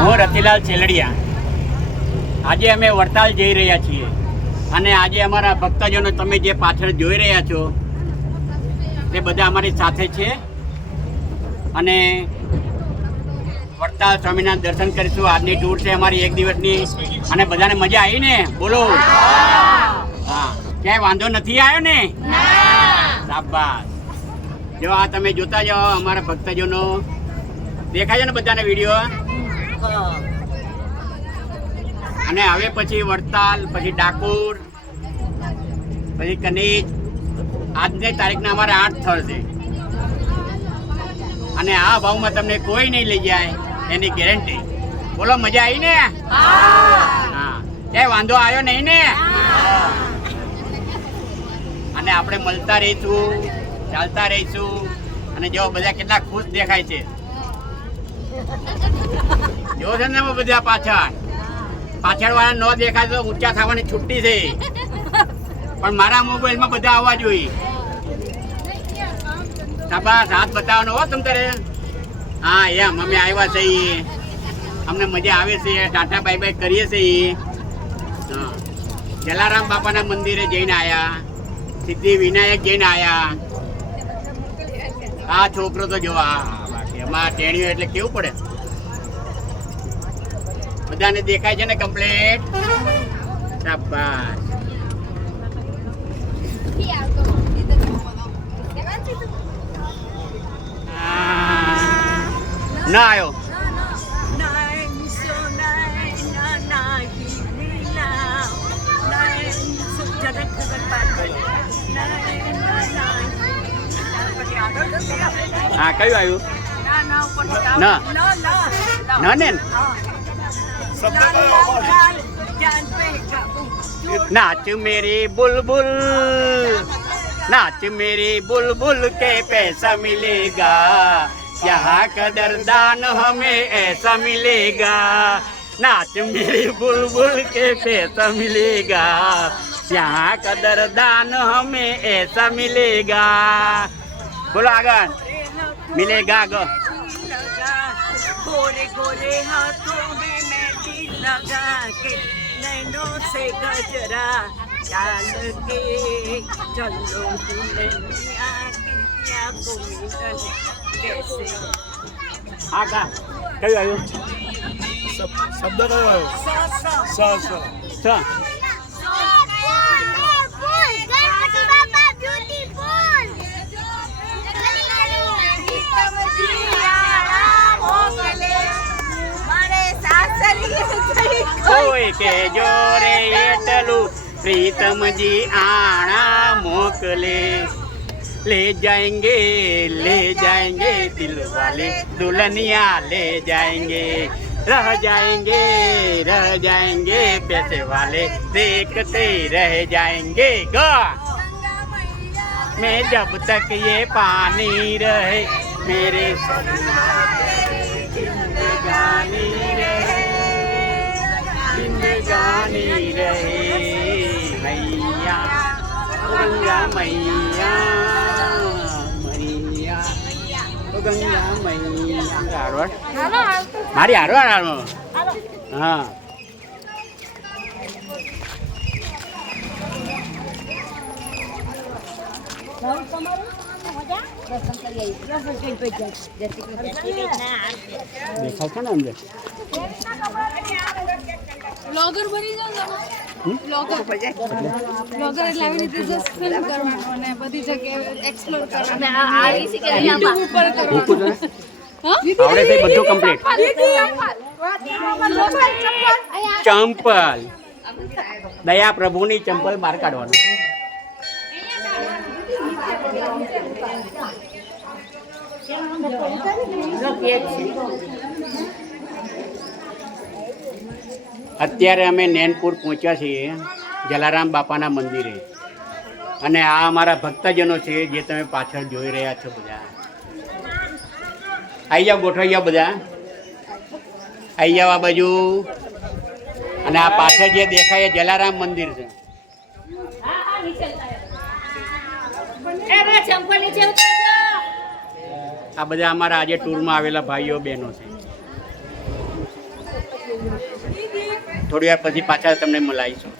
હું રતિલાલ છેલડિયા આજે અમે વડતાલ જઈ રહ્યા છીએ. અને આજે અમારા ભક્તજનો તમે જે પાછળ જોઈ રહ્યા છો તે બધા અમારી સાથે છે. અને વડતાલ સ્વામિનારાયણ દર્શન કરીશું. આજની ટૂર છે અમારી એક દિવસની. અને બધાને મજા આવી ને? બોલો. હા. ક્યાંય વાંધો નથી આવ્યો ને. શાબાશ. જો આ તમે જોતા જાઓ અમારા ભક્તજનો દેખાય છે ને બધાને વીડિયો? અને હવે પછી વડતાલ, પછી ડાકોર, પછી કનીજ. આજની તારીખના અમારે આઠ સ્થળ છે. અને આ ભાવમાં તમને કોઈ નહીં લઈ જાય એની ગેરંટી બોલો, મજા આવી ને? હા. ક્યાંય વાંધો આવ્યો નહીં ને? અને આપણે મળતા રહીશું, ચાલતા રહીશું. અને જો બધા કેટલા ખુશ દેખાય છે. જો છે ને બધા પાછળ. પાછળ વાળા ન દેખાય તો ઊંચા થવાની છુટ્ટી છે. પણ મારા મોબાઈલમાં બધા આવવા જોઈએ. શાબાશ હાથ બતાવવાનો હો તમ તારે. હા, એમ, અમે આવ્યા છીએ. અમને મજા આવે છે. ટાટા બાય બાય કરીએ છીએ. જલારામ બાપાના મંદિરે જઈને આયા. સિદ્ધિ વિનાયક જઈને આયા. આ છોકરો તો જો આ બાકી એમાં ટેણીઓ એટલે કેવું પડે? બધાને દેખાય છે ને કમ્પ્લેટ શાબાશ. ના આવ્યો હા કયું આવ્યું? ના. ના ને नाच मेरी बुलबुल नाच मेरी बुलबुल के पैसा मिलेगा यहाँ कदरदान हमें ऐसा मिलेगा नाच मेरी बुलबुल के पैसा मिलेगा यहाँ कदरदान हमें ऐसा मिलेगा बोलो આગળ मिलेगा गो गोरे गोरे हाथों में मेहंदी लगा के नैनों से गजरा डाल के चलो दुल्हनिया किया को मिलन कैसे आगा कहीं आयो शब्द कयो आयो सा सा सा सा કોઈ કે જોરે એટલું પ્રીતમજી આણા મોકલે ले जाएंगे ले जाएंगे दिल वाले दुल्हनिया ले जाएंगे रह जाएंगे रह जाएंगे पैसे वाले देखते रह जाएंगे गा मैं जब तक ये पानी रहे मेरे जिंदगानी रहे જાની રે મૈયા ગંગા મૈયા મૈયા ગંગા મૈયા મારી હારવાડ હા તમારું દેખાય છે ને અંદર બ્લોગર બની જાઓ બ્લોગર બ્લોગર એટલે આવી રીતે જસ્ટ ફિલ્મ કરવાનું અને બધી જગ્યાએ એક્સપ્લોર કરવાનું. યુટ્યુબ ઉપર કરવાનું. આવડે છે બધું કમ્પ્લીટ ચંપલ. દયા પ્રભુની ચંપલ બહાર કાઢવાનું. અત્યારે અમે નૈનપુર પહોંચ્યા છીએ જલારામ બાપાના મંદિરે. અને આ અમારા ભક્તજનો છે જે તમે પાછળ જોઈ રહ્યા છો બધા. આવી જાઓ, ગોઠવાઈ જાઓ બધા. આવી જાઓ આ બાજુ. અને આ પાછળ જે દેખાય એ જલારામ મંદિર છે. આ બધા અમારા આજે ટૂરમાં આવેલા ભાઈઓ, બહેનો છે થોડી વાર પછી પાછા તમને મળાવીશું